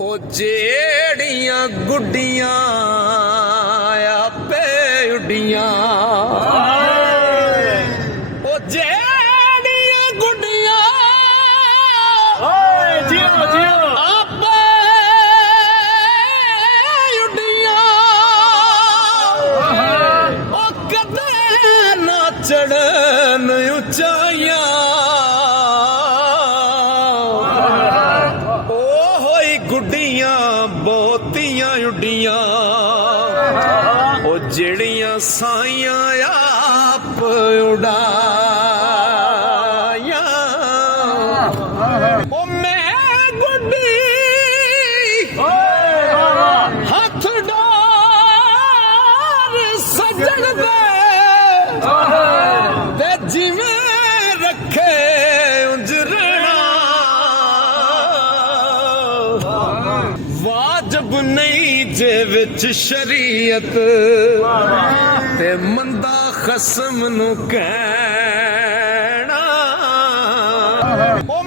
ਉਹ ਜਿਹੜੀਆਂ ਗੁੱਡੀਆਂ ਆਪੇ ਉੱਡੀਆਂ, ਉਹ ਜਿਹੜੀਆਂ ਗੁੱਡੀਆਂ ਜੀਓ ਜੀਓ ਆਪੇ ਉੱਡੀਆਂ, ਉਹ ਕਦੇ ਨਾ ਚੜਨ ਉਚਾਈਆਂ, ਗੁੱਡੀਆਂ ਬਹੁਤੀਆਂ ਉੱਡੀਆਂ, ਉਹ ਜਿਹੜੀਆਂ ਸਾਈਆਂ ਆਪ ਉਡਾਈਆਂ। ਉਹ ਮੈਂ ਗੁੱਡੀ ਹੱਥ ਡਾਰ ਸੱਜਣ ਦੇ, ਤੇ ਜਿਵੇਂ ਰੱਖੇ ਵਾਜਬ ਨਹੀਂ ਜੇ ਵਿੱਚ ਸ਼ਰੀਅਤ, ਤੇ ਮੰਦਾ ਖਸਮ ਨੂੰ ਕਹਿਣਾ। ਉਹ